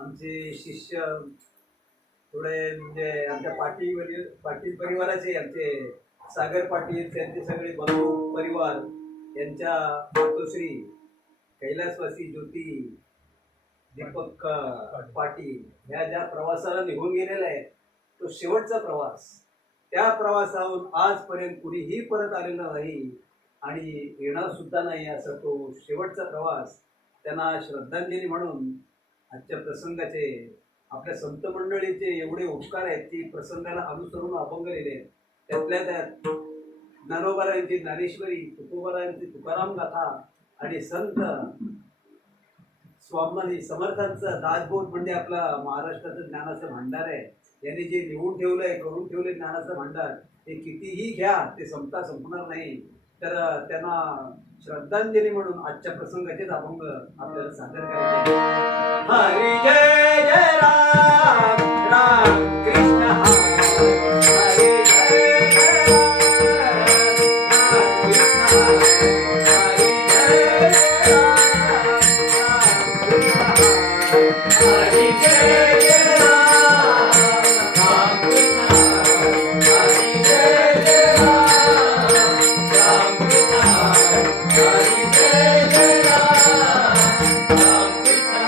आमचे शिष्य थोडे म्हणजे आमच्या पाटील परिवाराचे आमचे सागर पाटील त्यांचे सगळे बंधू परिवार यांच्या मातोश्री कैलासवासी ज्योती दीपक पाटील ह्या ज्या प्रवासाला निघून गेलेला आहे तो शेवटचा प्रवास. त्या प्रवासाहून आजपर्यंत कुणीही परत आलेला नाही आणि येणार सुद्धा नाही असा तो शेवटचा प्रवास. त्यांना श्रद्धांजली म्हणून आजच्या प्रसंगाचे आपल्या संत मंडळीचे एवढे उपकार आहेत की प्रसंगाला अनुसरून अभंग लिहिले आहेत. त्यातल्या त्यात ज्ञानोबारायांची ज्ञानेश्वरी, तुकोबारायांची तुकाराम गाथा आणि संत स्वामी समर्थांचं दासबोध म्हणजे आपला महाराष्ट्राचं ज्ञानाचं भांडार आहे. यांनी जे लिहून ठेवलंय करून ठेवले ज्ञानाचं भांडार हे कितीही घ्या ते संपणार नाही. तर त्यांना श्रद्धांजली म्हणून आजच्या प्रसंगाचेच अभंग आपल्याला सादर करायचे. हरी जय जय राम राम कृष्ण हरी जय जय राम कृष्ण हरी जय हरी जय जय राम कृष्ण हरी जय जय राम कृष्ण हरी जय जय राम कृष्ण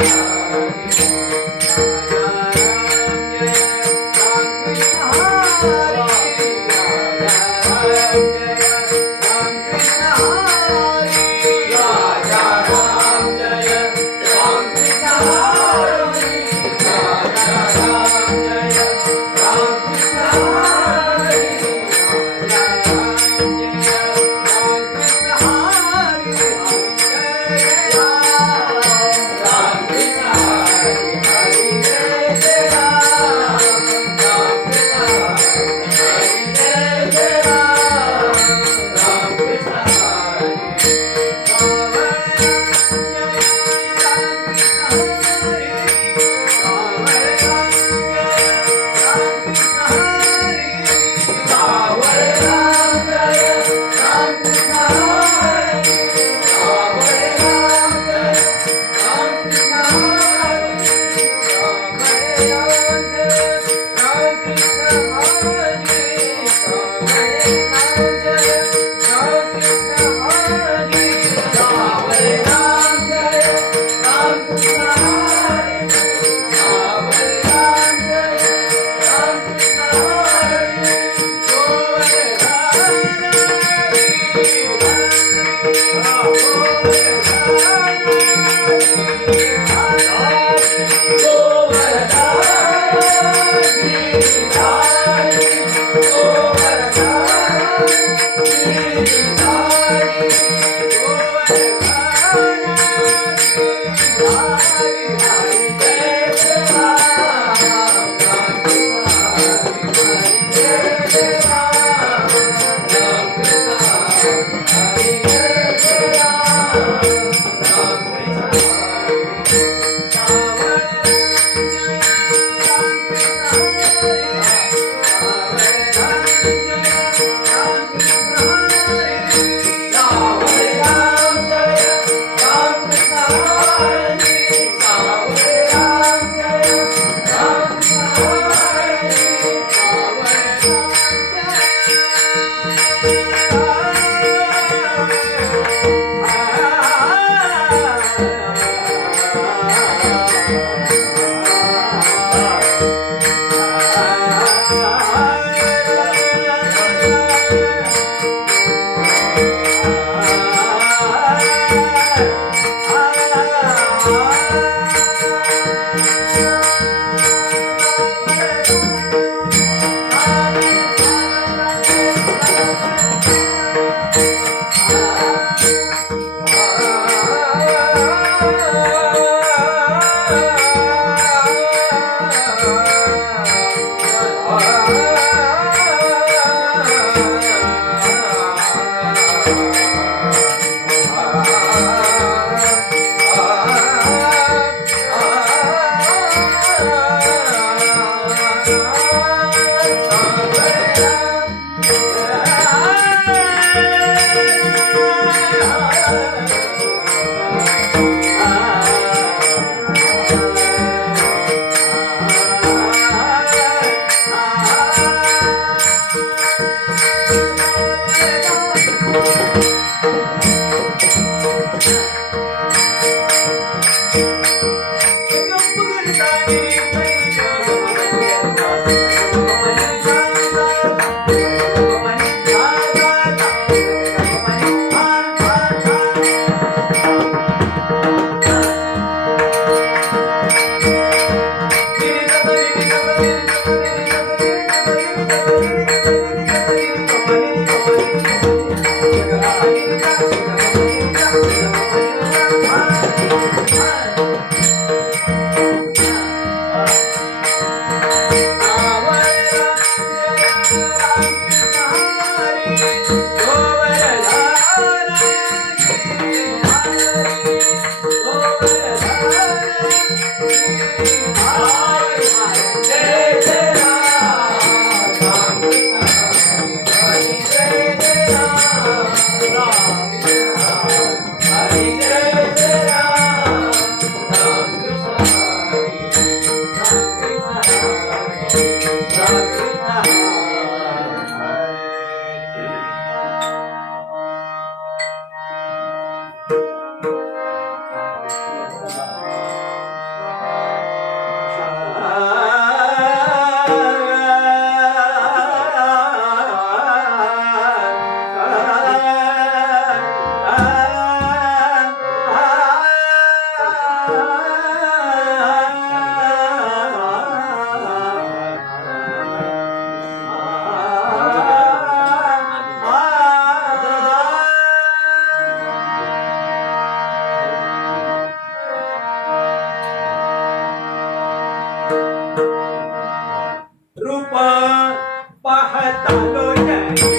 रूप पाहतालो जरी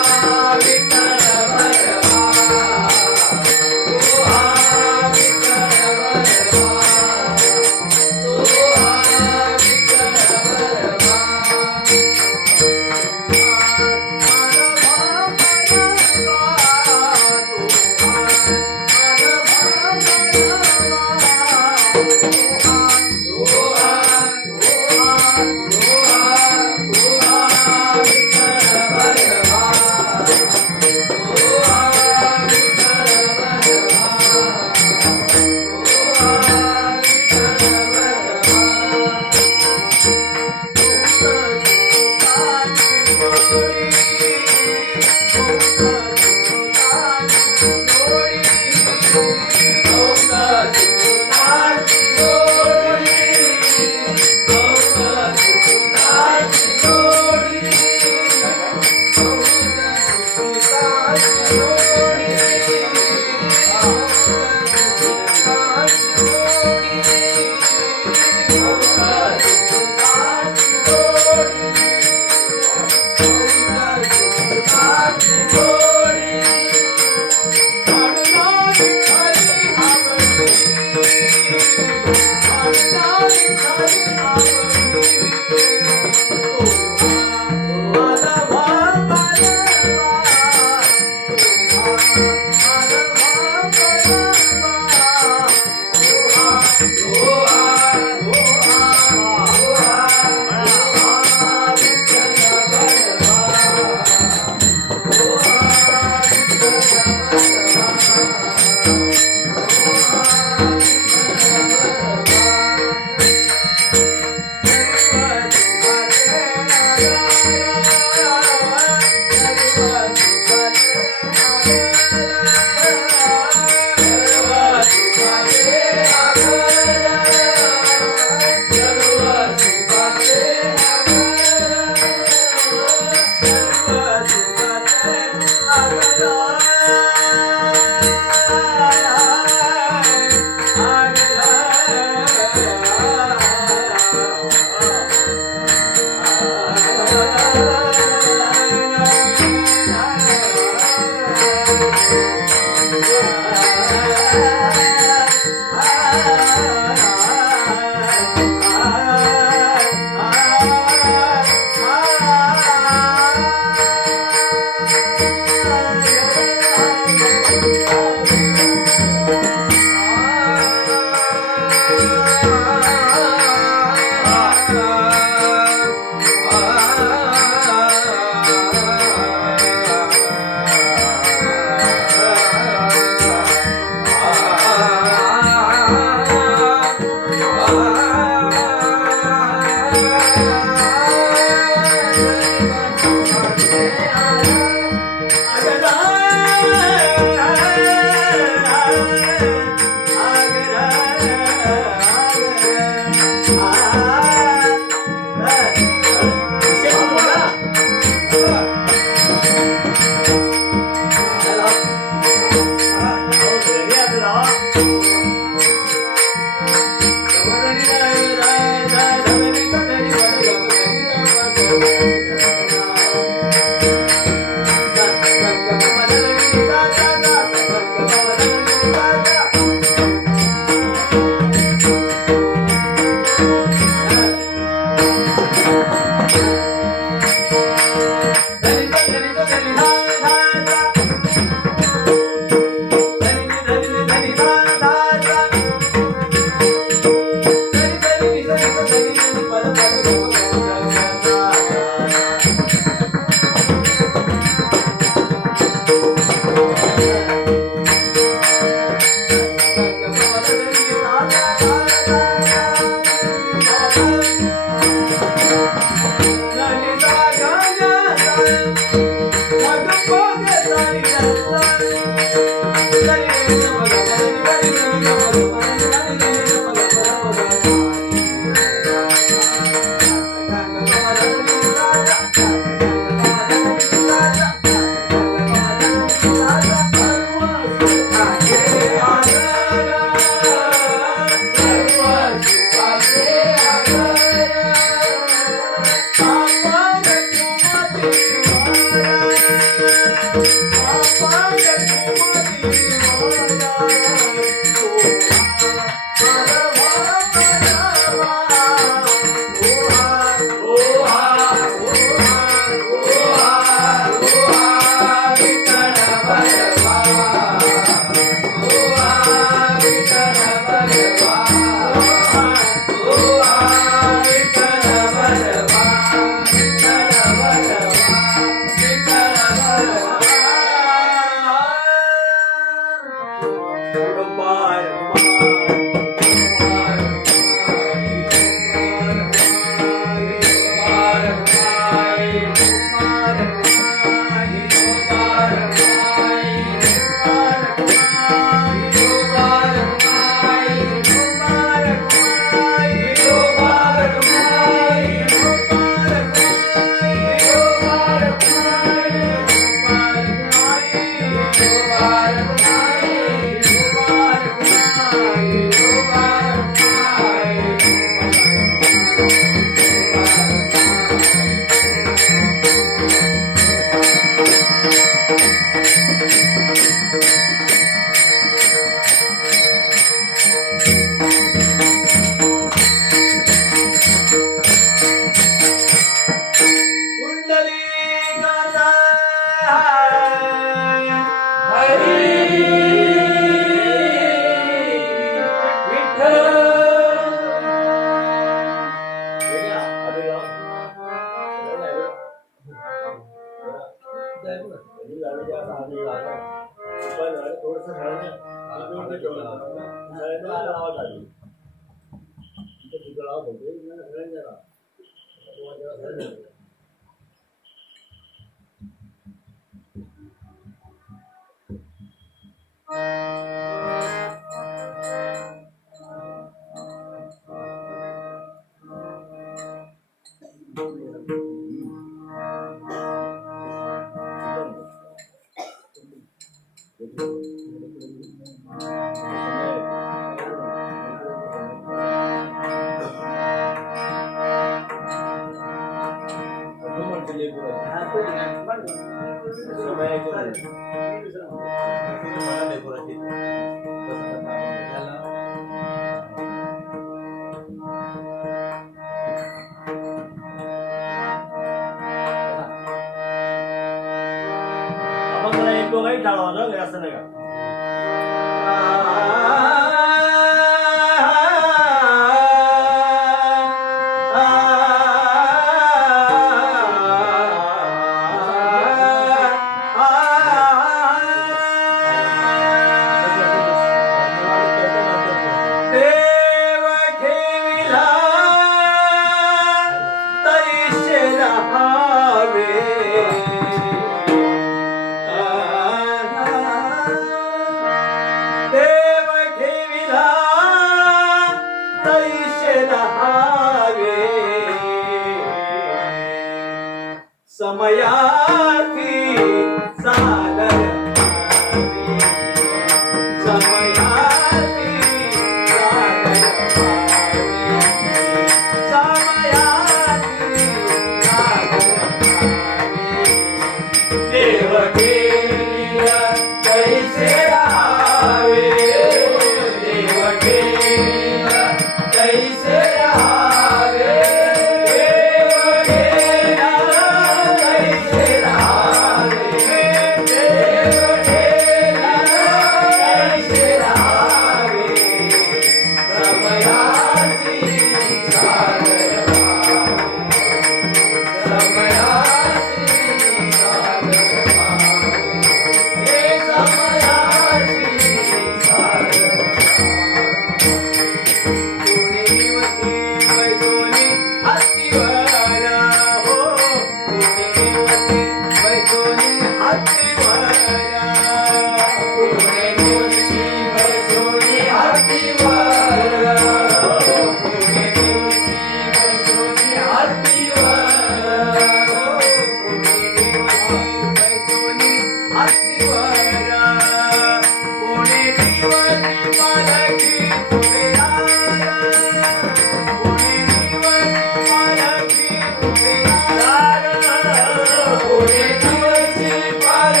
Pare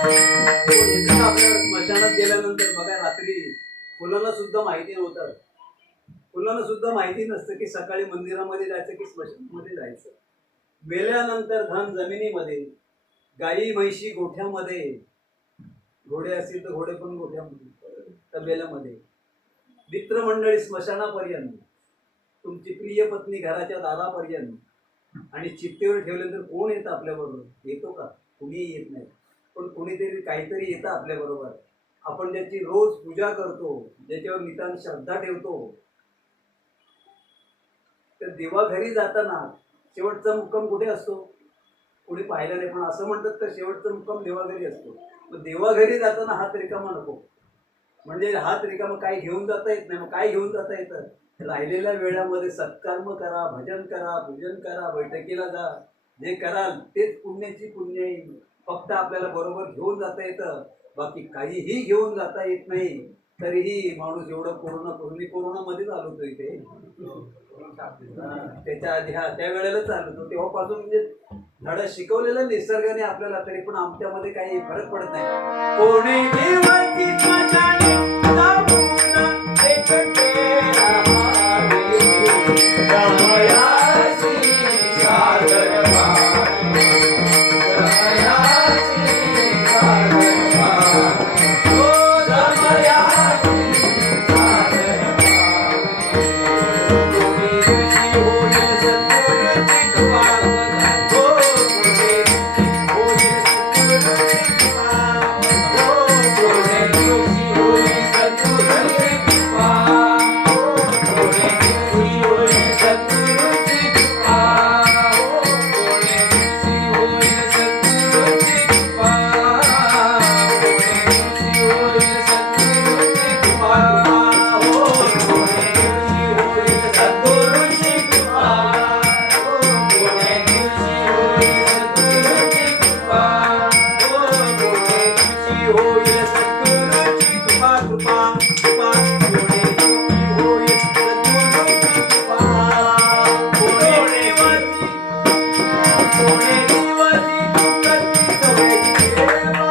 येतं आपल्याला स्मशानात गेल्यानंतर बघा रात्री फुलांना सुद्धा माहिती नव्हतं. फुलांना सुद्धा माहिती नसतं की सकाळी मंदिरामध्ये जायचं की स्मशानामध्ये जायचं. मेल्यानंतर धन जमिनीमध्ये, गाई म्हैशी गोठ्यामध्ये, घोडे असतील तर घोडे पण गोठ्यामध्ये, तबेल्यामध्ये, मित्रमंडळी स्मशानापर्यंत, तुमची प्रिय पत्नी घराच्या दारापर्यंत. आणि चित्तेवर ठेवल्यानंतर कोण येतं आपल्या बरोबर? येतो का? कुणीही येत नाही, पण कोणीतरी काहीतरी येतं आपल्या बरोबर. आपण ज्याची रोज पूजा करतो, ज्याच्यावर नितांत श्रद्धा ठेवतो, तर देवाघरी जाताना शेवटचा मुक्काम कुठे असतो? कोणी पाहिलं नाही, पण असं म्हणतात तर शेवटचा मुक्काम देवाघरी असतो. मग देवाघरी जाताना हात रिकामा नको. म्हणजे हात रिकामा काही घेऊन जाता येत नाही. मग काय घेऊन जाता येतं? राहिलेल्या वेळामध्ये सत्कर्म करा, भजन करा, पूजन करा, बैठकीला जा. जे कराल तेच पुण्याची पुण्य येईल. फक्त आपल्याला बरोबर घेऊन जाता येतं, बाकी काहीही घेऊन जाता येत नाही. तरीही माणूस एवढं कोरोनामध्येच आलो होतो इथे. त्याच्या आधी त्या वेळेला चालू होतो तेव्हापासून म्हणजे धडा शिकवलेला निसर्गाने आपल्याला, तरी पण आमच्यामध्ये काही फरक पडत नाही. कोणी देवाची स्मशाने जाऊन एकटे राहावे, समयासी सागर वाहे, समयासी सागर वाहे, ओ समयासी सागर वाहे. कोणी ऋषी होईल सद्गुरूची कृपा, हो कोणी ऋषी होईल सद्गुरूची कृपा, हो कोणी ऋषी होईल सद्गुरूची कृपा, हो कोणी ऋषी होईल सद्गुरूची कृपा, हो कोणी ऋषी होईल सद्गुरूची कृपा, कोणी ऋषी होईल सद्गुरूची कृपा, हो कोणी ऋषी होईल सद्गुरूची कृपा, हो कोणी ऋषी होईल सद्गुरूची कृपा, हो कोणी ऋषी होईल सद्गुरूची कृपा, कृपा कृपा, कोणी ऋषी होईल सद्गुरूची कृपा, कोणी देवाची, कोणी देवाची भक्ती कवची देवा,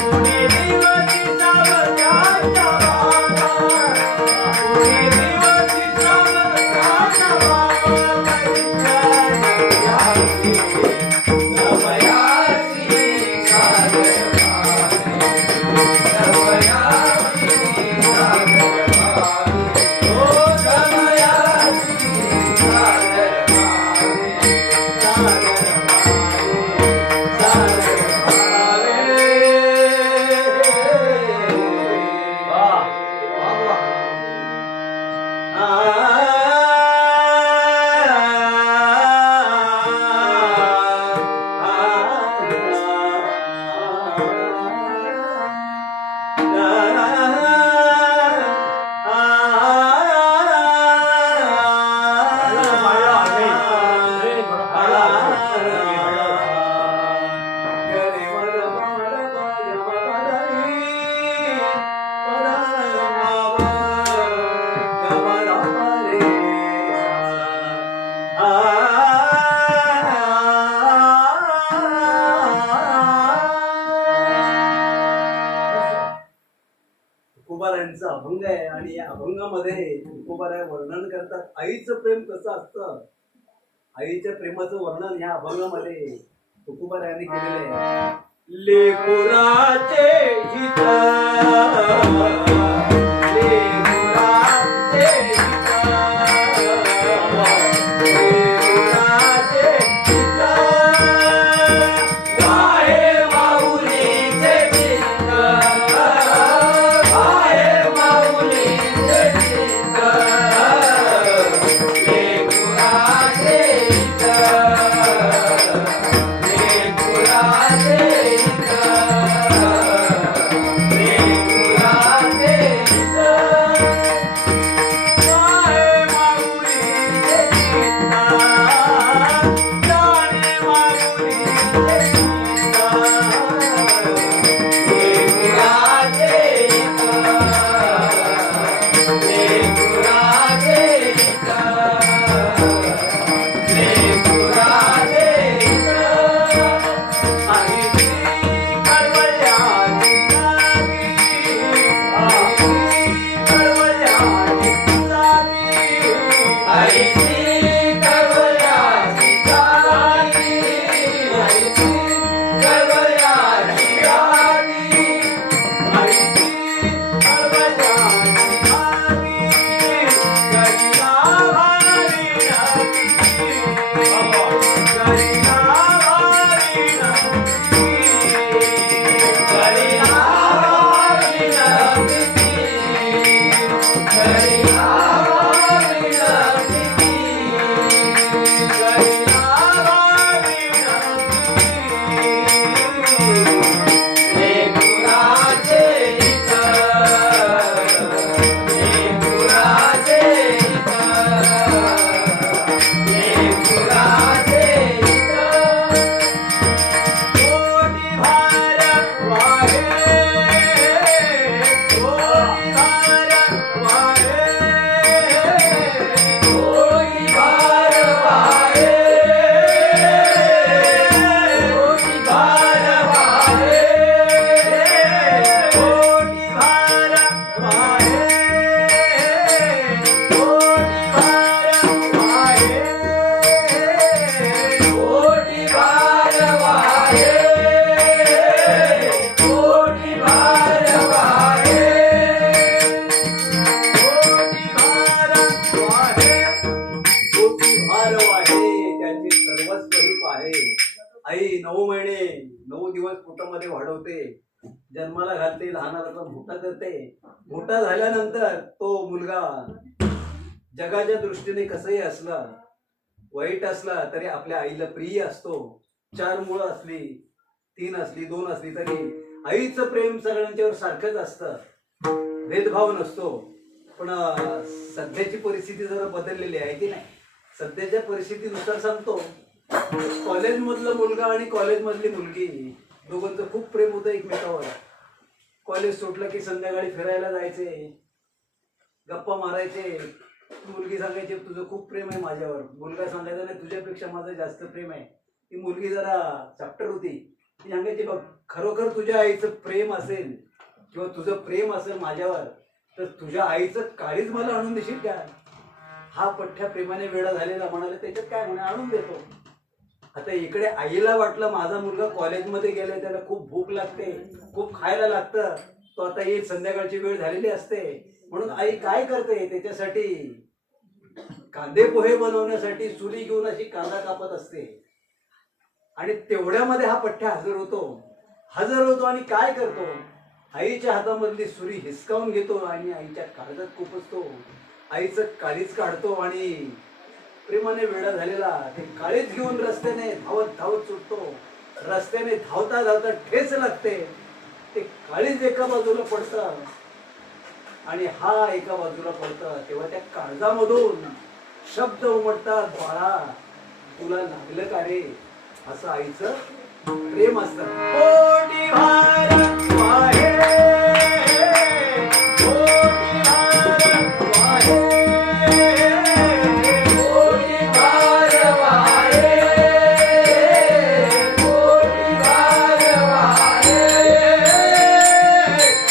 कोणी देवाची सावकाशा बाबा, कोणी देवाची सावकाशा बाबा, समयासी सागर वाहे, समयासी सागर वाहे, ओ समयासी सागर वाहे, सागर वाहे, वाह वाह वाह. तुकोबारायांचा अभंग आहे, आणि या अभंगामध्ये तुकोबाराय वर्णन करतात आईचं प्रेम कसं असतं. आईच्या प्रेमाचं वर्णन या अभंगामध्ये तुकोबारायांनी केलेलं आहे. लेकुराचे हित, लेकुराचे हित, लेकुराचे हित, वाहे माऊलीचे चित्त, वाहे माऊलीचे चित्त, लेकुराचे हित, लेकुराचे हित, वाढवते, जन्माला घालते, लहानाला मोठा करते. मोठा झाल्यानंतर तो मुलगा जगाच्या दृष्टीने कसंही असला, वाईट असला तरी आपल्या आईला प्रिय असतो. 4 मुलं असली, 3 असली, 2 असली तरी आईचं प्रेम सगळ्यांच्यावर सारखंच असतं, भेदभाव नसतो. पण सध्याची परिस्थिती जरा बदललेली आहे की नाही. सध्याच्या परिस्थितीनुसार सांगतो, कॉलेजमधला मुलगा आणि कॉलेजमधली मुलगी दोघांचं खूप प्रेम होतं एकमेकावर. कॉलेज सुटलं की संध्याकाळी फिरायला जायचे, गप्पा मारायचे. मुलगी सांगायची तुझं खूप प्रेम आहे माझ्यावर, मुलगा सांगायचा नाही तुझ्यापेक्षा माझं जास्त प्रेम आहे. ती मुलगी जरा चॅप्टर होती, ती सांगायची बघ खरोखर तुझ्या आईचं प्रेम असेल किंवा तुझं प्रेम असेल माझ्यावर तर तुझ्या आईचं काळीच मला आणून देशील का. हा पठ्ठ्या प्रेमाने वेडा झालेला म्हणाले त्याच्यात काय म्हणे आणून देतो. आता इकडे आईला वाटलं माझा मुलगा कॉलेजमध्ये गेलाय, त्याला खूप भूक लागते, खूप खायला लागतं, तो आता येईल, संध्याकाळची वेळ झालेली असते. म्हणून आई काय करते त्याच्यासाठी कांदे पोहे बनवण्यासाठी सुरी घेऊन अशी कांदा कापत असते. आणि तेवढ्यामध्ये हा पठ्ठ्या हजर होतो आणि काय करतो, आईच्या हातामधली सुरी हिसकावून घेतो आणि आईच्या काळजात खुपसतो, आईचं काळीज काढतो आणि प्रेमाने वेडा झालेला ते काळीज घेऊन रस्त्याने धावत धावत सुटतो. रस्त्याने धावता धावता ठेच लागते, ते काळीज एका बाजूला पडतं आणि हा एका बाजूला पडतं. तेव्हा त्या काळजामधून शब्द उमटतात, बाळा तुला लागलं का रे. असं आईचं प्रेम असतं. कोटी भारत वाहे, कोटी भारत वाहे, कोटी भारत वाहे, कोटी भारत वाहे,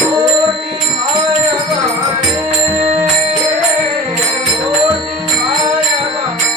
कोटी भारत वाहे, कोटी भारत वाहे.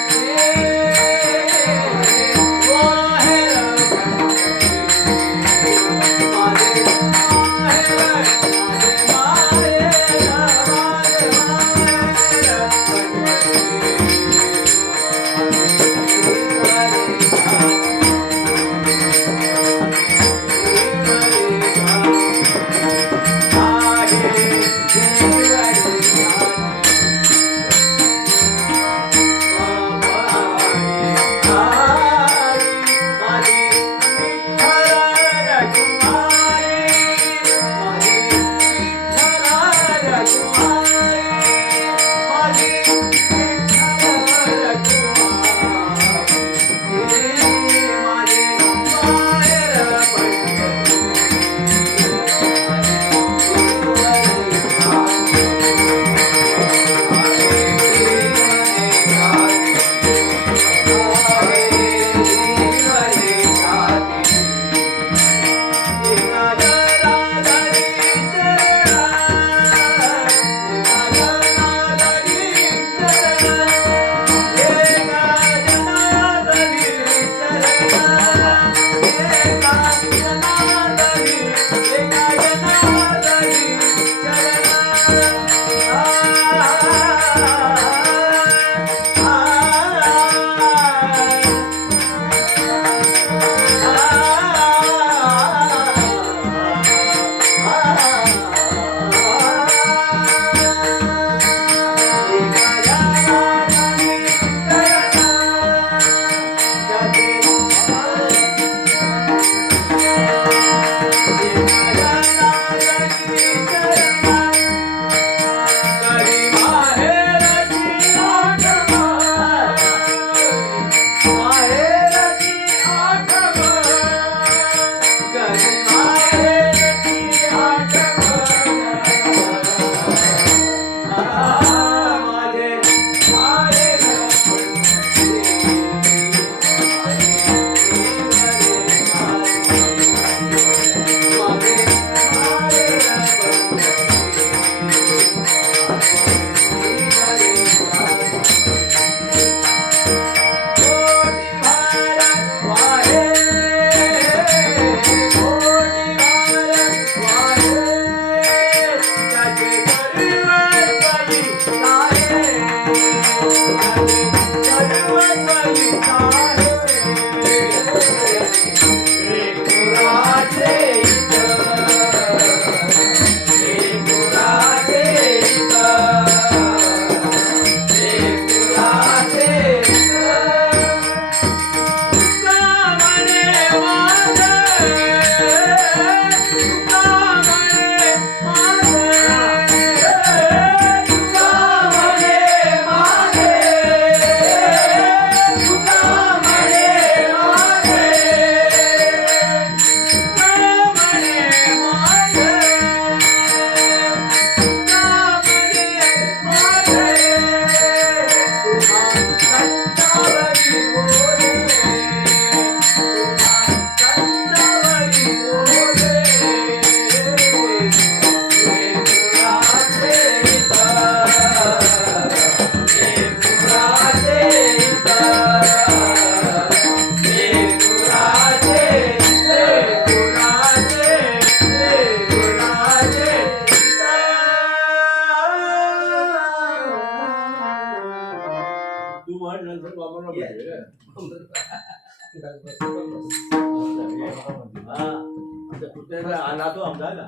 नातू आमचा का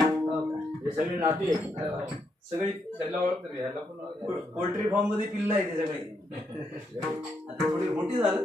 हे सगळे नातू आहे सगळी त्याला ओळखतो ह्याला पण ओळखतो. पोल्ट्री फार्म मध्ये पिल्ल आहे ते सगळे आता थोडी मोठी झालं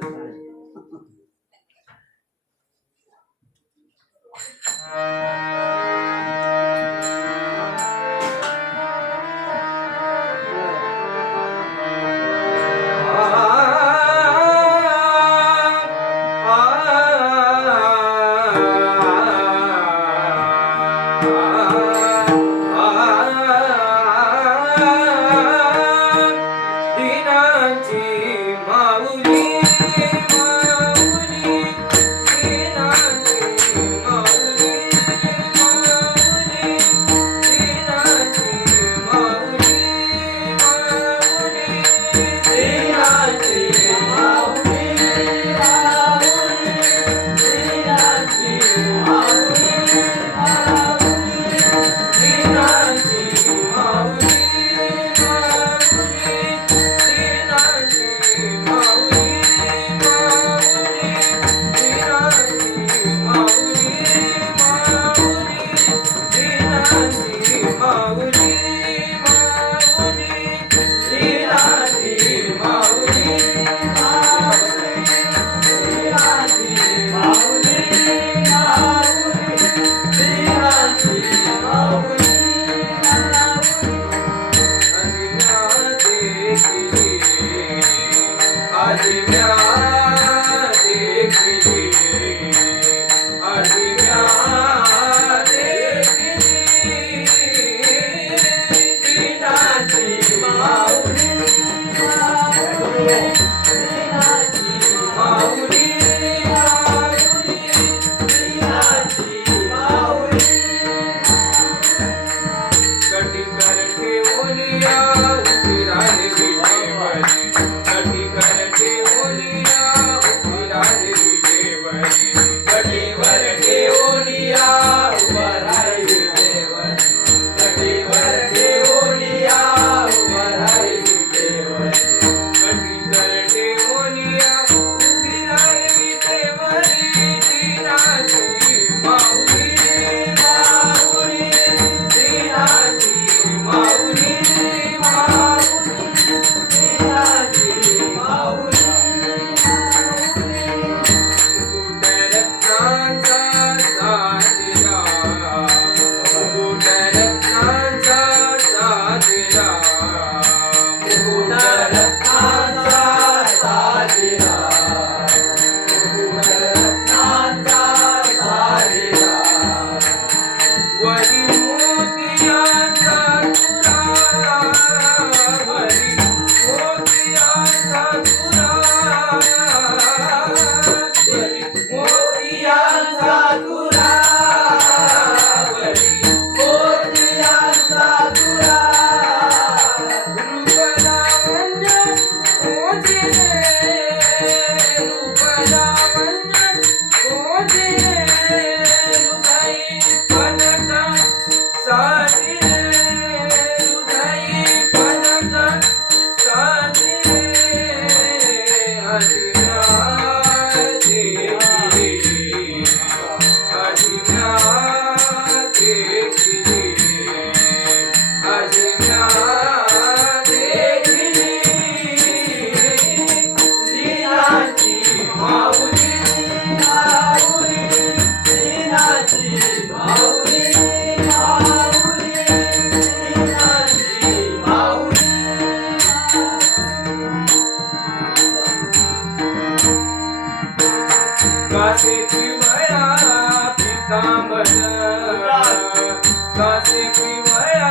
कासे पिवळा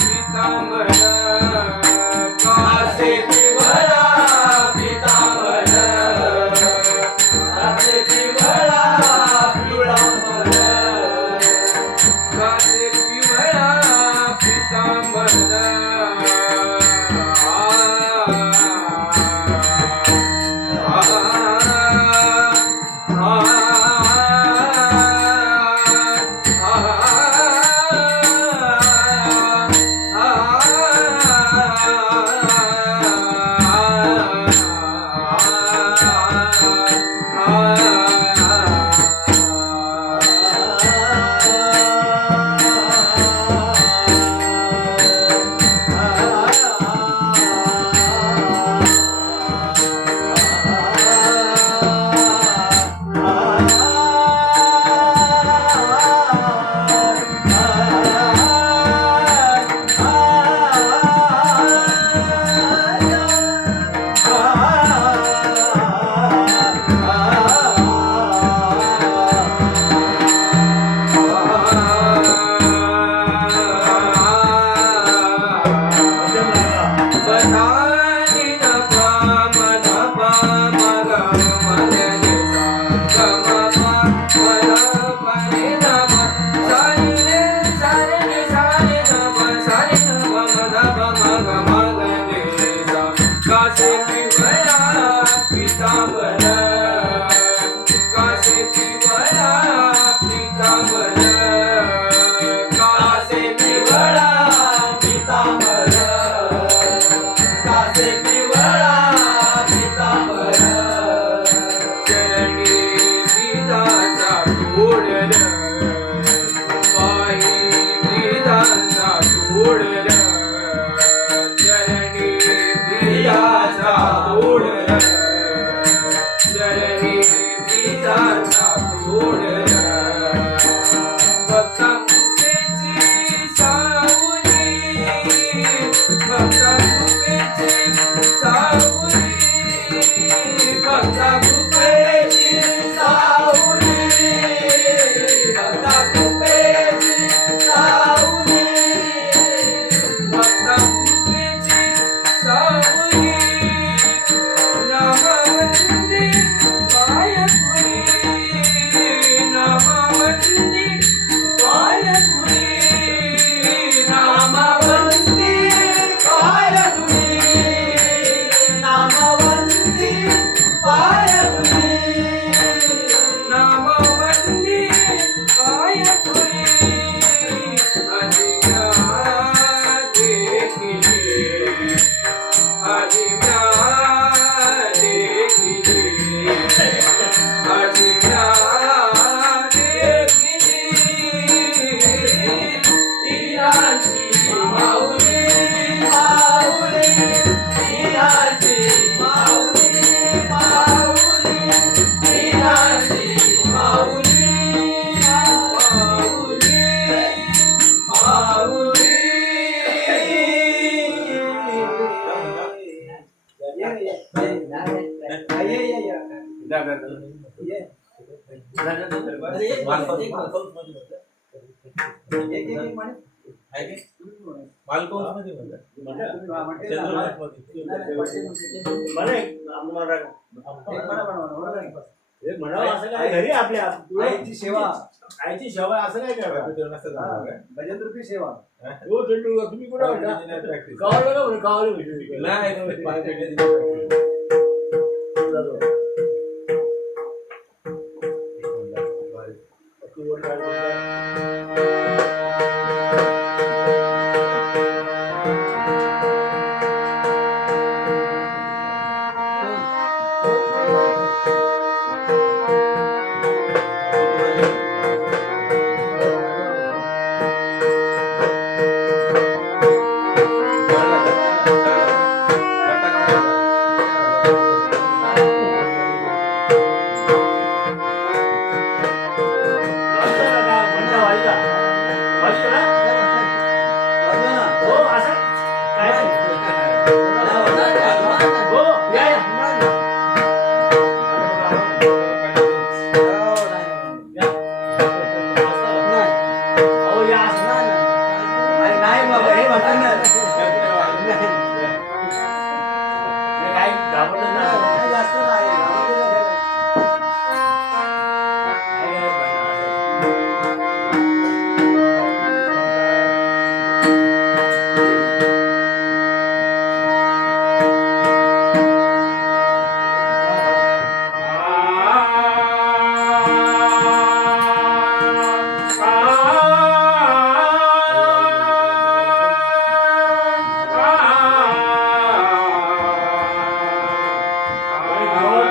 पितांबर कासे पिवळा पितांबर कासे पिवळा पितांबर कासे पिवळा पितांबर घरी आपल्या आईची सेवा आईची सेवा असं काय करावं भजन रूपी सेवा तुम्ही कुठे कावलं Thank you. वाटत नाही. नाही, काही घाबरत नाही. नाही, जास्त नाही घाबरलेलं नाही. नाही, नाही, असं आहे. आ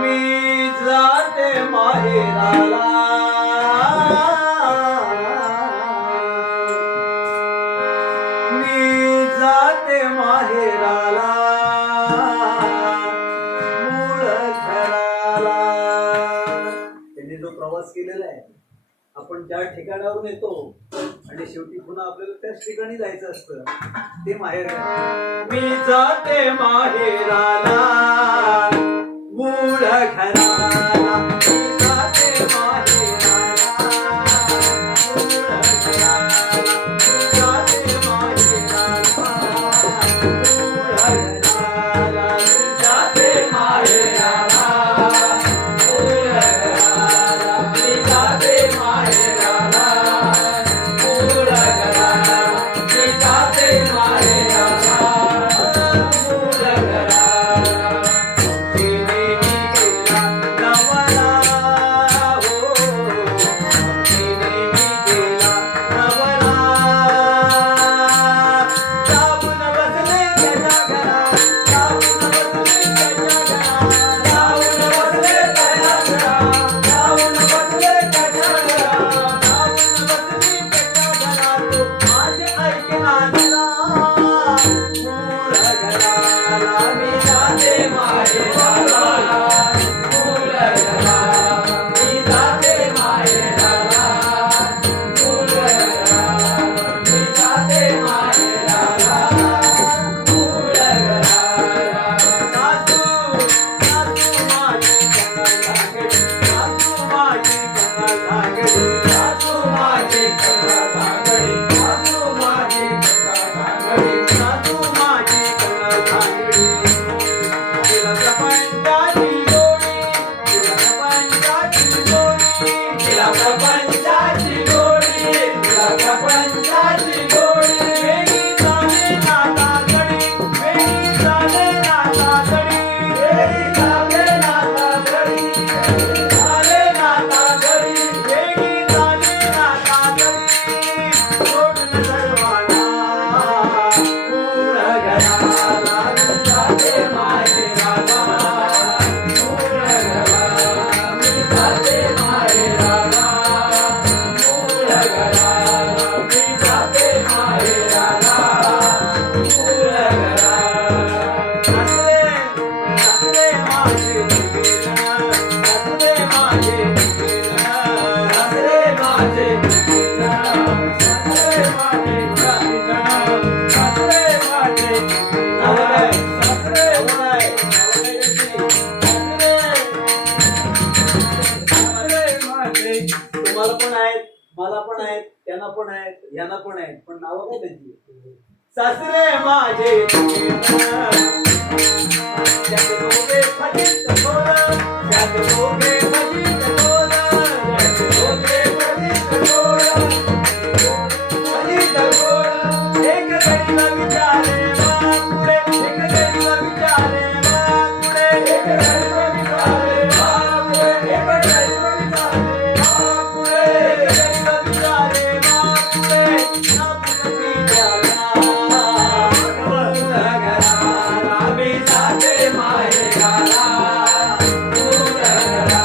मी जाते माहेराला मी जाते माहेराला मूळ घराला. त्यांनी जो प्रवास केलेला आहे आपण ज्या ठिकाणावरून येतो आणि शेवटी पुन्हा आपल्याला त्याच ठिकाणी जायचं असतं ते माहेर. मी जाते माहेराला मूळ घराला मी जाते माहेराला मूळ घराला मी जाते माहेराला मूळ घराला मी जाते माहेराला मूळ घराला मी जाते माहेराला मूळ घराला मी जाते माहेराला मूळ घराला. तिने मी केला नवरा हो तिने मी केला नवरा जाऊन बसले त्याच्या घरात जाऊन बसले त्याच्या घरात जाऊन बसले त्याच्या घरात जाऊन बसले त्याच्या घरात जाऊन बसली त्याच्या घरात तो माझे ऐकला जरा मूळ घराला मी जाते माहेराला मूळ घराला मी जाते माहेराला मूळ घराला मी जाते माहेराला मूळ घराला. सासू माझी कमळ धागडी सासू माझी कमळ धागडी सासू माझी कमळ धागडी सासू माझी कमळ धागडी सासू माझी कमळ धागडी. तिला प्रपंचाची गोडी तिला प्रपंचाची गोडी तिला प्रपंचाची गोडी तिला प्रपंचाची गोडी. वेगळी चाले नाता गडी वेगळी चाले नाता गडी वेगळी चाले नाता गडी वेगळी चाले नाता गडी वेगळी चाले नाता गडी. सोडून सर्वांना मूळ घराला मी जाते माहेराला मूळ घराला मी जाते माहेराला मूळ घराला मी जाते माहेराला मूळ घराला. नसले नसले माझे निवेदन नसले माझे निवेदन नसले माझे निवेदन नसले माझे निवेदन नसले माझे निवेदन नसले होय तुम्हाला पण आहेत मला पण आहेत त्यांना पण आहेत यांना पण आहेत पण नावं काय त्यांची. सासरे माझे त्यात दोघे फजित बोल त्यात दोघे फजित बोल त्यात दोघे फजित बोल फजित बोल. एक गरीब विचारे पुढे एक गरीब विचारे पुढे एक गरीब विचारे पुढे एक गरीब विचारे पुढे एक गरीब विचारे पुढे ना पुढे मूळ घराला मी जाते माहेराला मूळ घराला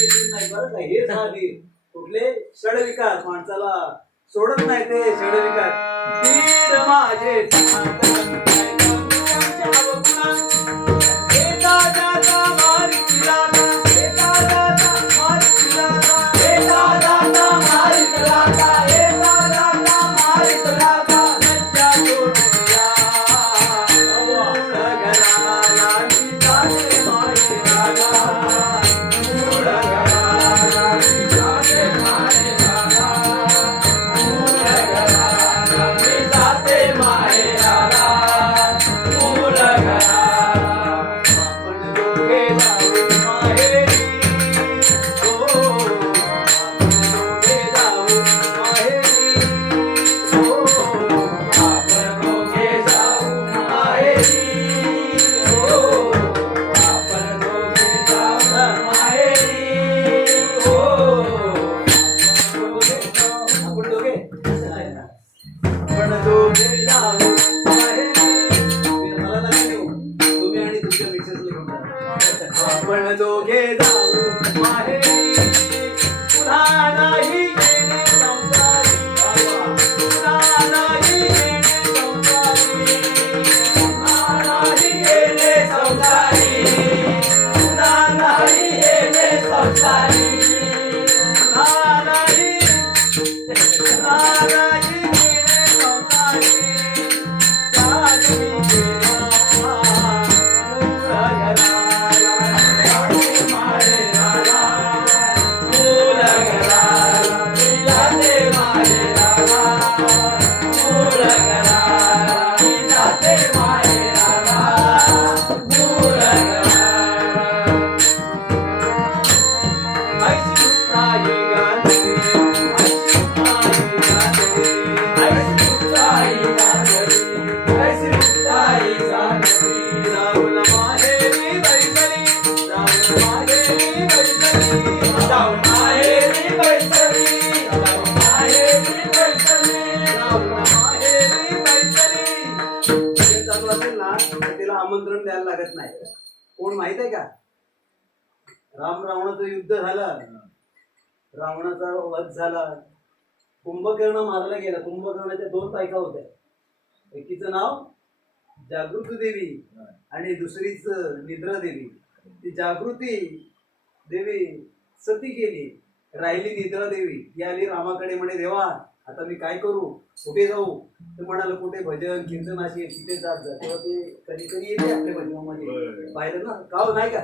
किती नाही बरं का. हे साधी कुठले षडविकार माणसाला सोडत नाही ते षडविकार. दीड माझे एका जाता मारी पिलाता, एका जाता मारी पिलाता, एका जाता मारी पिलाता, एका जाता मारी पिलाता. लज्जा सोडूया मूळ घराला मी जाते मारी रागा, मूळ घराला मी जाते मारी रागा, मूळ घराला मी जाते मारी रागा, मूळ घराला. आपण दोघे जाऊ माहेरी, हो आपण दोघे जाऊ माहेरी, हो आपण दोघे जाऊ माहेरी, हो आपण दोघे जाऊ माहेरी, हो आपण दोघे आपण दोघे जाऊ माहेरी. मला नका देऊ, तुम्ही आणि तुमच्या मिसेसला घेऊन जा. आपण दोघे जाऊ माहेरी, पुन्हा नाही येणे संसारी, पुन्हा नाही येणे संसारी, पुन्हा नाही येणे संसारी, पुन्हा नाही येणे संसारी, पुन्हा नाही, पुन्हा नाही येणे संसारी. जागवी गेला मूळ घराला, जाते माहेराला, मूळ घराला मी जाते माहेराला, मूळ घराला मी जाते माहेराला, मूळ घराला. ऐशी मुक्ताई गांधरी, ऐशी मुक्ताई गांधरी, ऐशी मुक्ताई गांधरी, ऐशी मुक्ताई गांधरी. राहुल माहेरी बैसली, राहुल माहेरी बैसली, राहुल माहेरी बैसली, राहुल माहेरी बैसली, राहुल माहेरी बैसली. हे चालू असेल ना तर तिला आमंत्रण द्यायला लागत नाही. कोण माहित आहे का? राम रावणाचं युद्ध झालं, रावणाचा वध झाला, कुंभकर्ण मारला गेला. कुंभकर्णाच्या 2 बायका होत्या. एकीचं नाव जागृती देवी आणि दुसरीच निद्रा देवी. ती जागृती देवी सती गेली, राहिली निद्रा देवी. ती आली रामाकडे, म्हणे देवा आता मी काय करू, कुठे जाऊ? ते म्हणाल कुठे भजन कीर्तन असेल तिथे जात जा. तेव्हा ते कधी कधी येते आपल्या भजनामध्ये, पाहिलं ना गाव नाही का.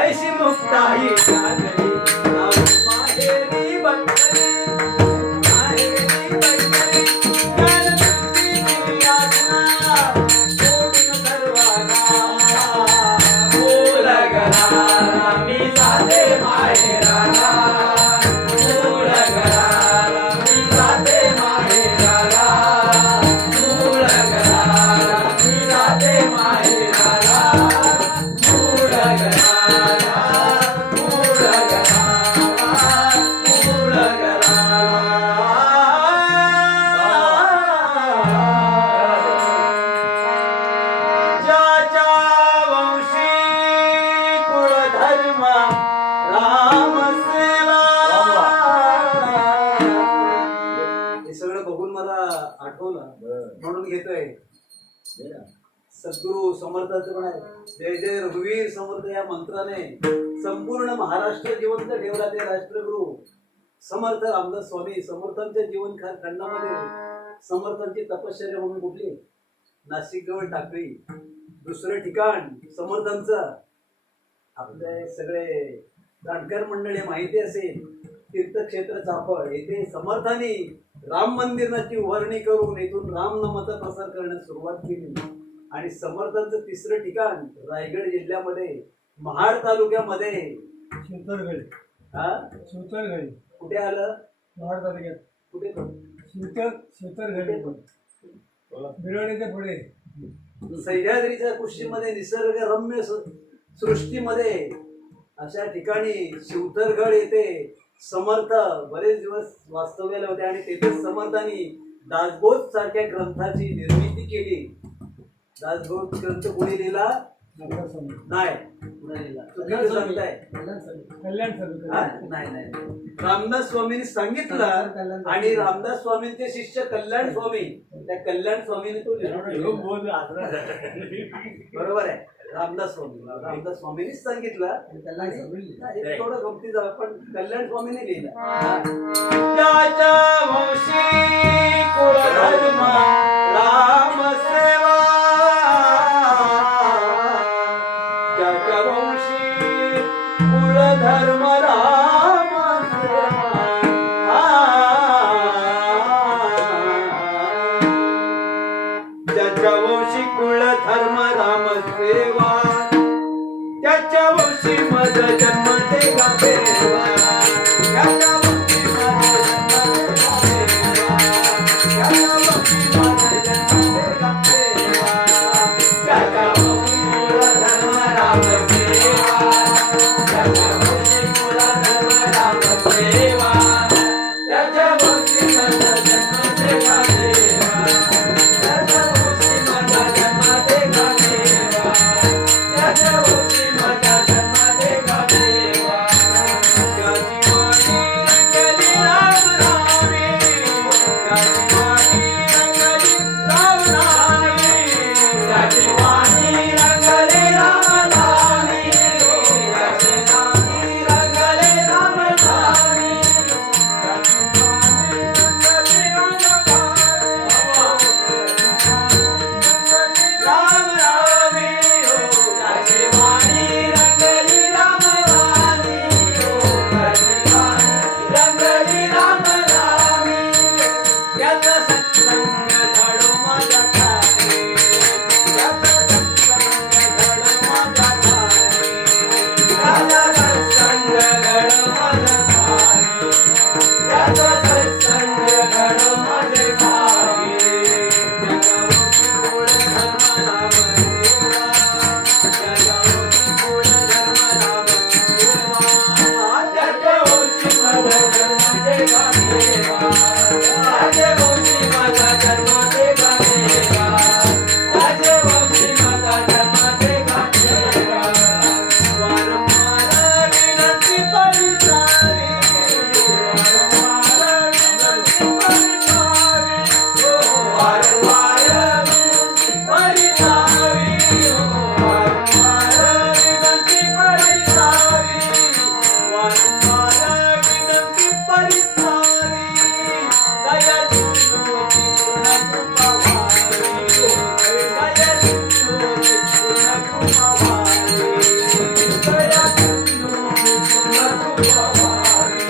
ऐशी मुक्ताई गांधरी, राहुल माहेरी बैसली, माहेरी बैसली. ज्ञानवृत्ती दिली आज्ञा, सोडून सर्वांना, मूळ घराला मी जाते माहेराला, मूळ घराला मी जाते माहेराला, मूळ घराला मी जाते माहेराला, मूळ घराला, मूळ घराला, मूळ घराला. ज्याच्या वंशी कुळधर्म राम सेवा. हे सगळं बघून मला आठवलं म्हणून घेतोय. सद्गुरु समर्थाचं पण आहे, जय जय रघुवीर समर्थ या मंत्राने संपूर्ण महाराष्ट्र जिवंत ठेवला. ते राष्ट्रगुरु समर्थ रामदास स्वामी समर्थांच्या जीवन खंडामध्ये समर्थांची तपश्चर्या म्हणून कुठली? नाशिक जवळ टाकळी. दुसरं ठिकाण समर्थांचं आपले सगळे जाणकार मंडळी माहिती असेल, तीर्थक्षेत्र चाफळ येथे समर्थांनी राम मंदिराची उभारणी करून येथून रामनामाचा प्रसार करण्यास सुरुवात केली. आणि समर्थांचं तिसरं ठिकाण रायगड जिल्ह्यामध्ये महाड तालुक्यामध्ये शिवतरगड. हा शिवतरगड कुठे आलं? महाड तालुक्यात कुठे? शिवतरगड बिरोडीच्या पुढे. सह्याद्रीच्या कुशीमध्ये निसर्गरम्य सृष्टीमध्ये अशा ठिकाणी शिवतरगड येथे समर्थ बरेच दिवस वास्तव्याला होते. आणि तेथेच समर्थांनी दासबोध सारख्या ग्रंथाची निर्मिती केली. दासबोध ग्रंथ कोणी लिहिला? नागपूर स्वामी. नाही चुकीचं सांगताय. कल्याण स्वामी. हा? नाही नाही रामदास स्वामींनी सांगितलं आणि रामदास स्वामींचे शिष्य कल्याण स्वामी, त्या कल्याण स्वामीने तो लिहिला. बरोबर आहे. रामदास स्वामींनीच सांगितलं. हे थोडं गमती झालं पण कल्याण स्वामीने लिहिलं. त्याच्या वंशी कुळधर्म राम सेवा, त्याच्या वंशी कुळधर्म राम सेवा, त्याच्या वंशी कुळधर्म राम सेवा, त्याच्या वंशी मज जन्म देवा देवा, त्याच्या वंशी मज जन्म देवा देवा, त्याच्या वंशी मज जन्म देवा देवा, त्याच्या वंशी कुलधर्म राम सेवा, त्याच्या वंशी कुलधर्म राम सेवा, त्याच्या वंशी मज जन्म देवा देवा, त्याच्या वंशी मज जन्म देवा देवा, त्याच्या वंशी मज जन्म देवा देवा, त्याची वाणी रंगली राम रामी, त्याची वाणी रंगली राम रामी, त्याची वाणी रंगली राम रामी, त्याची वाणी रंगली राम रामी, त्याची वाणी रंगली राम रामी, त्याची वाणी रंगली राम रामी, त्याचा सत्संग घडो माझा ठाणे, त्याचा सत्संग घडो माझा ठाणे, त्याचा सत्संग घडो माझा ठाणे, त्याचा सत्संग घडो माझे ठाणे, त्याच्या वंशी कुळ धर्म राम सेवा, त्याच्या वंशी कुळ धर्म राम सेवा, त्याच्या वंशी मज जन्म देवा देवा, त्याच्या वंशी मज जन्म देवा देवा, त्याच्या वंशी मज जन्म देवा देवा, वारंवार विनंती परिचारी, वारंवार विनंती परिचारी, वारंवार विनंती परिचारी, वारंवार विनंती परिचारी, वारंवार विनंती परिचारी, दया सिंधूची पूर्ण कृपा व्हावी, दया सिंधूची पूर्ण कृपा व्हावी, दया सिंधूची पूर्ण कृपा व्हावी,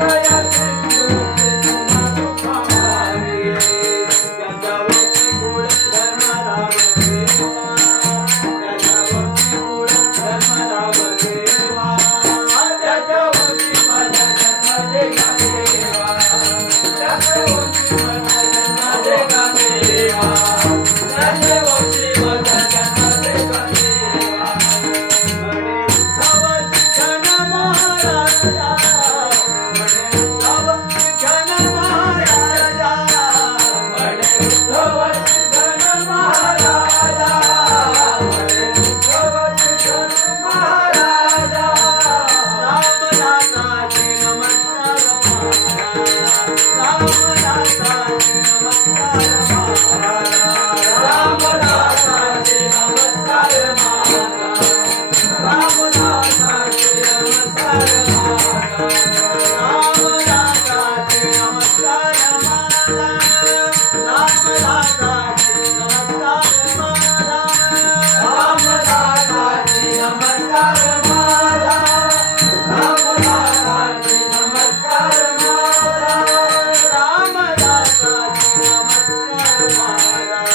दया सिंधूची पूर्ण कृपा व्हावी, त्याच्या वंशी कुळ धर्म राम सेवा, त्याच्या वंशी कुळ धर्म राम सेवा, त्याच्या वंशी मज जन्म देवा देवा, त्याच्या वंशी मज जन्म देवा देवा, त्याच्या वंशी मज जन्म देवा देवा, म्हणे उद्धव विठ्ठल महाराजा, म्हणे उद्धव विठ्ठल महाराजा, म्हणे उद्धव विठ्ठल महाराजा, म्हणे उद्धव विठ्ठल महाराजा, रामदासाची नमस्कार महाराज, रामदासाची नमस्कार महाराज, रामदासाची नमस्कार महाराज, रामदासाची नमस्कार महाराज, रामदासाची नमस्कार महाराज, रामदासाची नमस्कार महाराज, रामदासाची नमस्कार महाराज, रामदासाची नमस्कार महाराज, रामदासाची नमस्कार महाराज,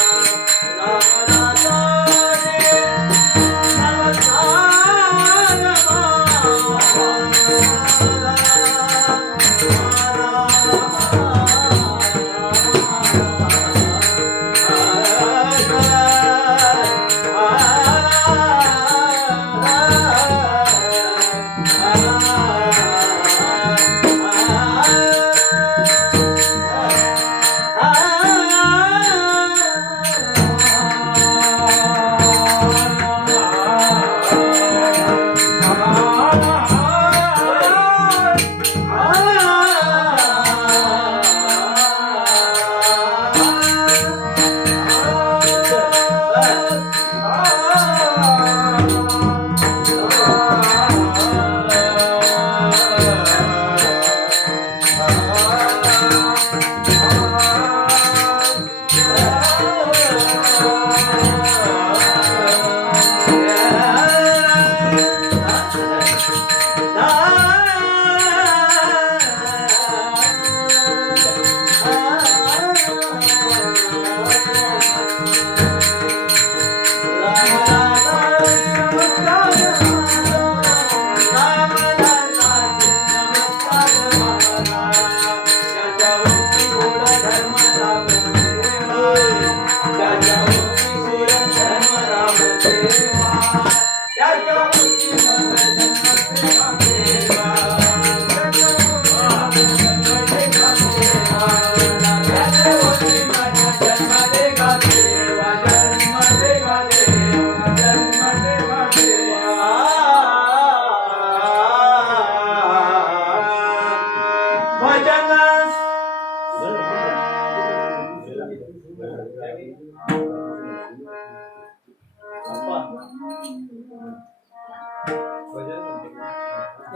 रामदासाची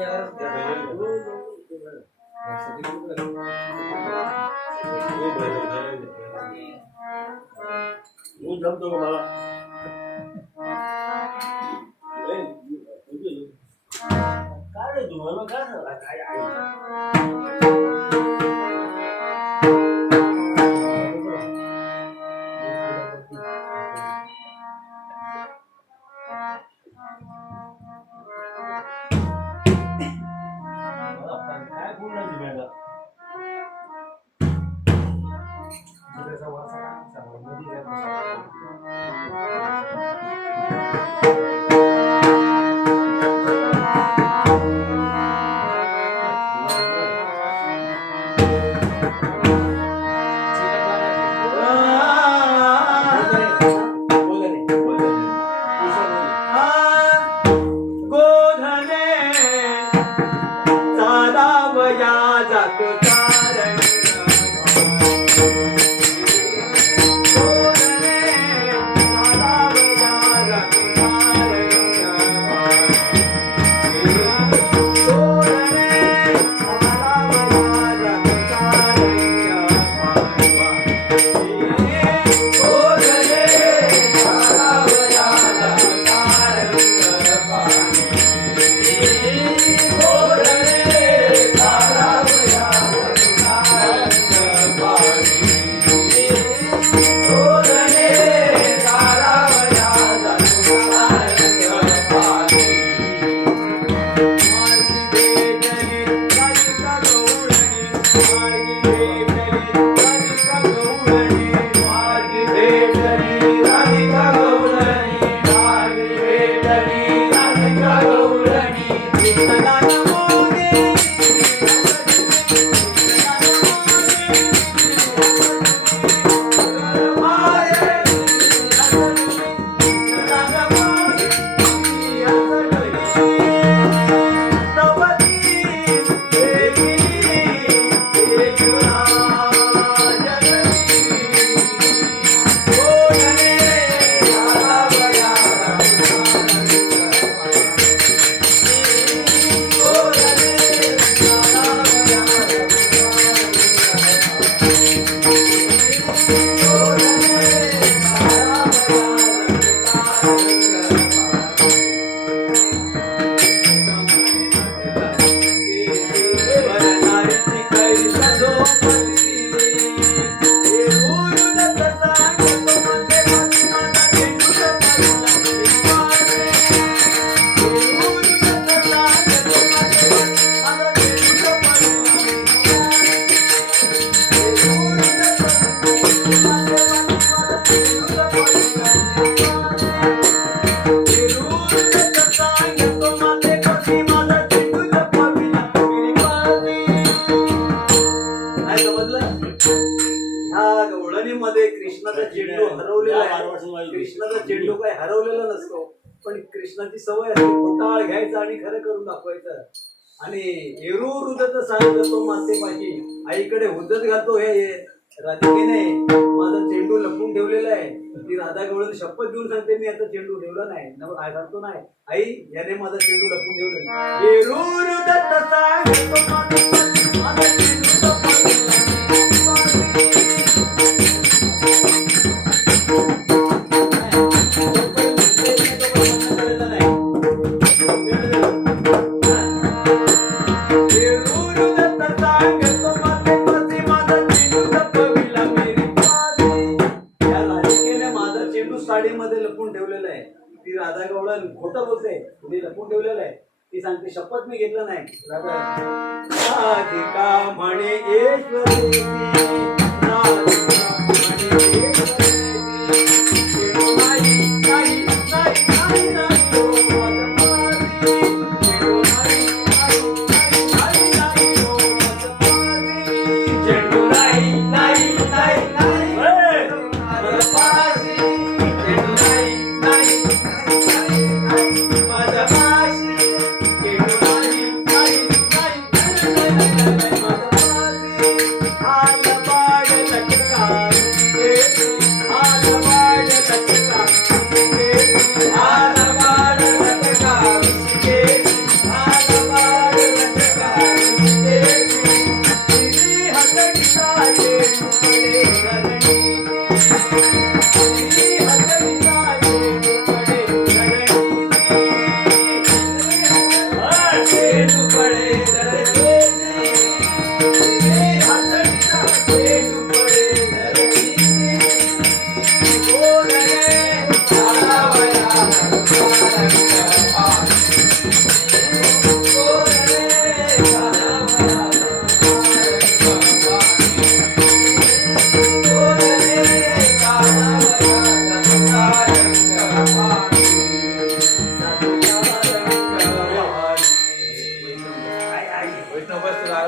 ऊन जमतो का मला काय रे तू मला काय झालं? काय काय बोलणार तुम्ही आता? गोधने चालावया जातो तारण गोधने चालावया जातो तारण गोधने चालावया जातो मध्ये कृष्णाचा चेंडू हरवलेला आहे. कृष्णाचा चेंडू काय हरवलेला नसतो, पण कृष्णाची सवय असते खोटाळ घ्यायचा आणि खरं करून दाखवायचं. आणि एरूर उदत सांगतो तो मातेपाशी आईकडे उदत घालतो. हे राधिकेने माझा चेंडू लपून ठेवलेला आहे. ती राधा गवळण शपथ देऊन सांगते मी आता चेंडू ठेवला नाही. सांगतो नाही आई याने माझा चेंडू लपून ठेवलेला. एरूर उदत सांगतो माझा चेंडू लपून साडीमध्ये लपून ठेवलेलं आहे. ती राधा गवळण खोटं बोलते, तुम्ही लपून ठेवलेलं आहे. ती सांगते शपथ मी घेतलं नाही. राधिका म्हणे ईश्वरी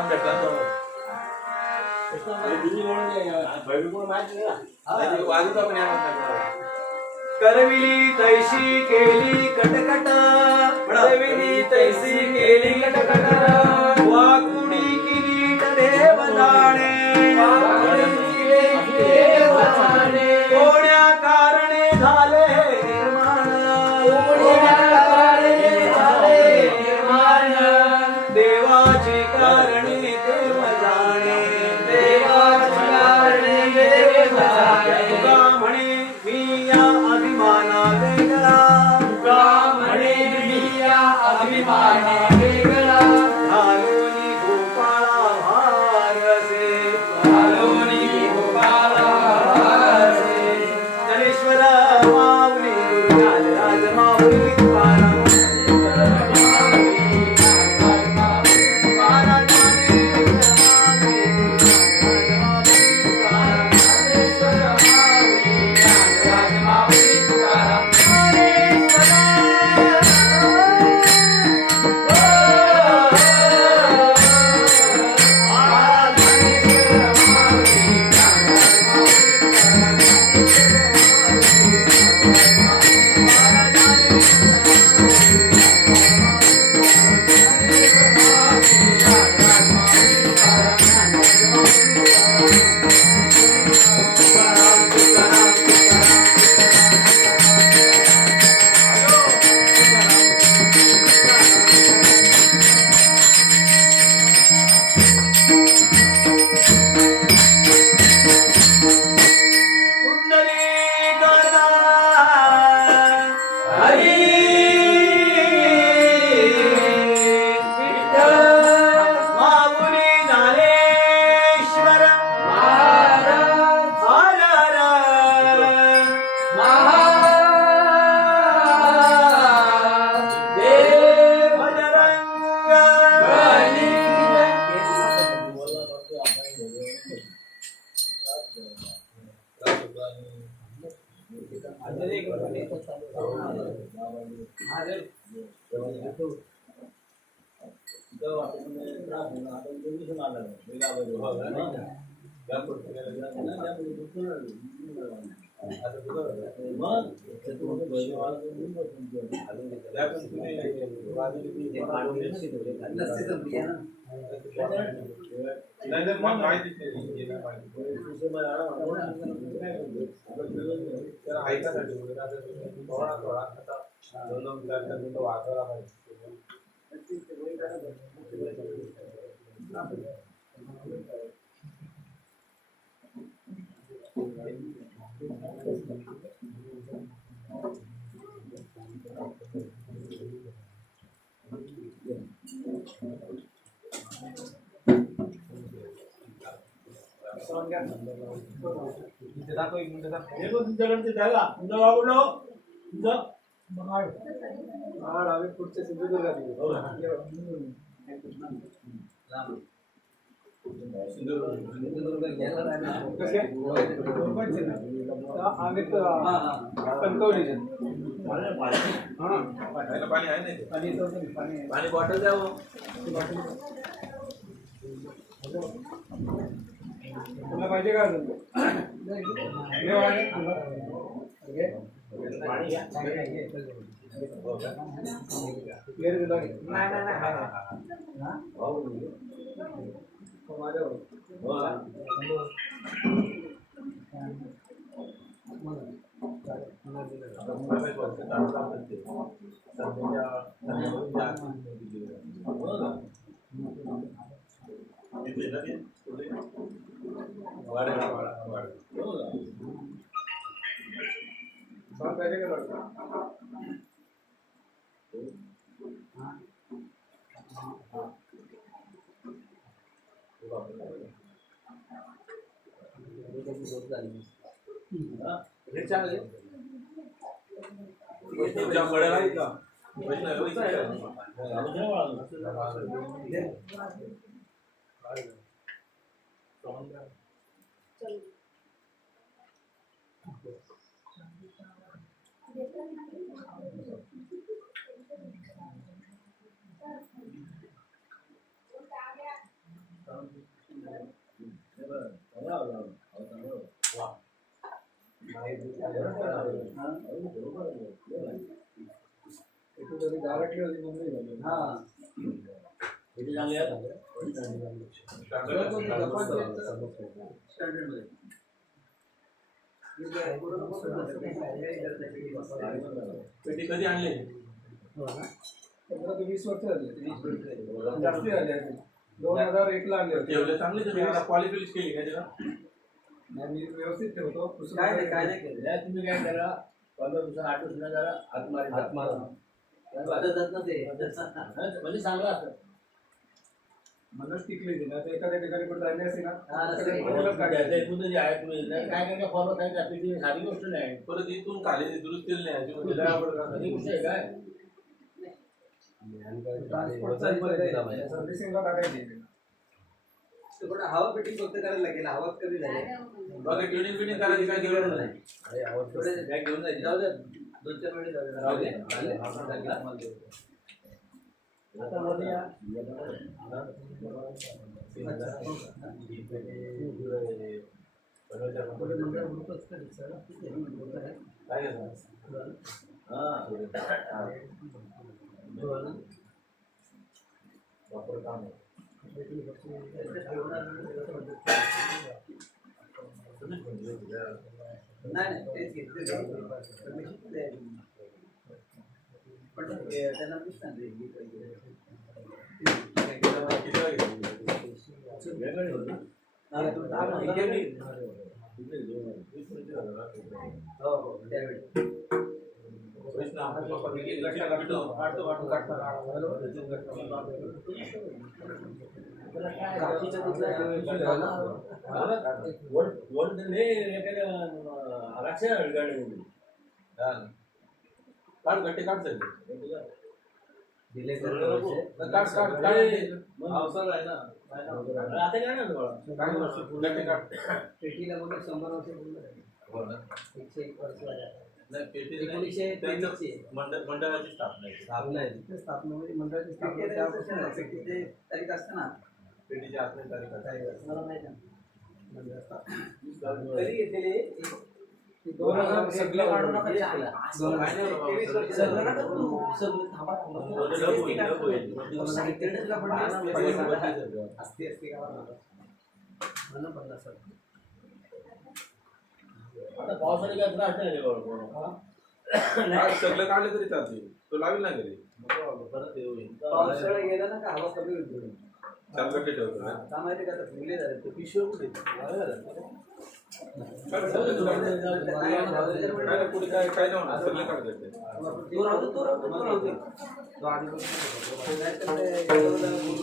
जाऊन भेटला तो वाजूचा पण यायला करविली तैशी केली कटकट करविली तैसी केली कटकट वाकुडी किरीट देव जाणे कोण्या कारणे झाले निर्माण देवाची कारणे देव जाणे तुका म्हणे मी या अभिमाना वेगळा घालूनी गोपाळा भारसे जनेश्वर माऊली गुरुनाथ राज माऊली तुकाराम तुमच्याकडे जागा तुमचं गाव कुठलं तुमचं पुढच्या सिंधुदुर्गात पाणी आहे नाही पाणी बॉटल द्यावं तुला पाहिजे का अजून वाटली होती मुंबई झाली. हा किती चांगले आहेत स्टँडर्ड मध्ये पेटी कधी आणली 15 ते 20 वर्ष झाली. जास्ती झाली आहे. 2001 ला आणली होती. ठेवले चांगली तुम्ही क्वालिफिकेशन केली का त्याला नाही, मी व्यवस्थित ठेवतो. काय नाही केलं नाही, तुम्ही काय करा 15 दिवसांना 8 दिवसांना जरा आत्मारी बदलत ना ते म्हणजे चांगलं असतं म्हणूनच टिकली ती ना. ते एखाद्या ठिकाणी पण राहिली असते ना, हा, तर रस्ते- बदलत काढायचं. त्याचं इथून जे आहे तुम्ही काय काय फॉलो काय त्यापैकी साधी गोष्ट नाही परत इथून खाली दुरुस्तीला न्यायची म्हणजे लय अवघड काम साधी आहे. गोष्ट आहे काय सर्व्हिसिंगला टाकायची. ते पण हवा फिटिंग फक्त करायला लागेल. हवा कमी झाली बघा ट्युनिंग बिनिंग करायची काय गरज नाही थोडे बॅग घेऊन जायची जाऊ द्या 2-4 वेळी जाऊ राहू दे. द्या. आता मध्ये या. काय घेणार? वापर काम आहे. नाही तेच घेतलं पण त्यांना मी सांगितलं हो त्यावेळी काढ गट्टे काढ सगळे दिले काढ अवसर आहे ना आता काय ना गट्टे काढ पेटीला बघा 100 वर्ष बोललं हो ना 101 वर्ष झाले. नाही पेटी 1923 ची मंडळाची स्थापना आहे स्थापना आहे. स्थापना म्हणजे मंडळाची स्थापना पेटीचे त्यापासून तारीख असते ना पेटीची आत्मीय तारीख आहे. मला माहिती आहे. मंडळ. कधी घेतलेली 2000 सगळं वाढवून आपण काय नाही बाबा. 23 वर्ष सगळं नका करू. सगळं थांबा थांबा. साहित्याला पण असते गावाला. म्हणून 50 वर्ष. आता पावसाळी काय त्रास नाही रे बाबा. सगळं काढलं तरी चालते तो लावेल ना घरी परत येऊ पावसाळा गेला ना का हवा कमी होईल. 4 गट्टे ठेवतो ना का माहिती का आता फुले झाले ते पिशवी कुठे काय पुढे काय जाऊ ना सगळे काढ गट्टे तो राहतो तो राहतो तो राहतो तो आधी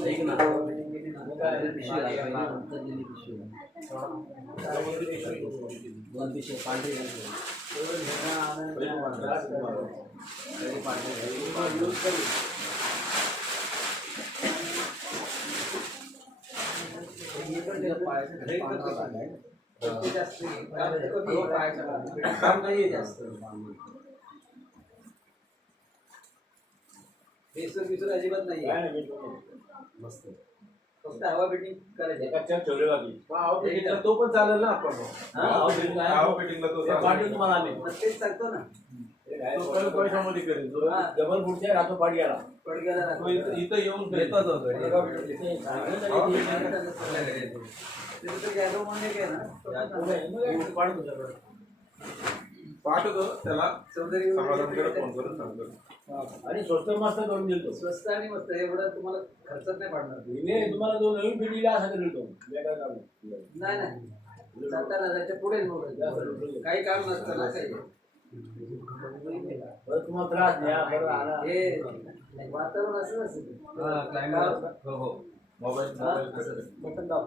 ऐक ना दोन पिशवी पांढरी काम नाही जास्त बेसर अजिबात नाही मस्त फक्त हवा पेटिंग करायची ठेवले बाकी तो पण चालेल ना आपण पाठी तुम्हाला आम्ही तेच सांगतो ना तो कमी पैशामध्ये करेल डबल पुढच्या राहतो पाठ गेला पडग्याला तो इथं येऊन भेटत गॅरो म्हणजे काय ना पाठवतो त्याला चौधरी समाधानकडे फोन करून सांगतो आणि स्वस्त मस्त करून दिलतो स्वस्त आणि मस्त एवढं तुम्हाला खर्चात नाही पडणार हिने तुम्हाला जो नवीन पिढीला असा दिलतो नाही नाही 70,000च्या पुढे काही काम नसतं ना काही परत तुम्हाला त्रास द्या परत आला हे वातावरण असं नसतं मोबाईल बटन दाब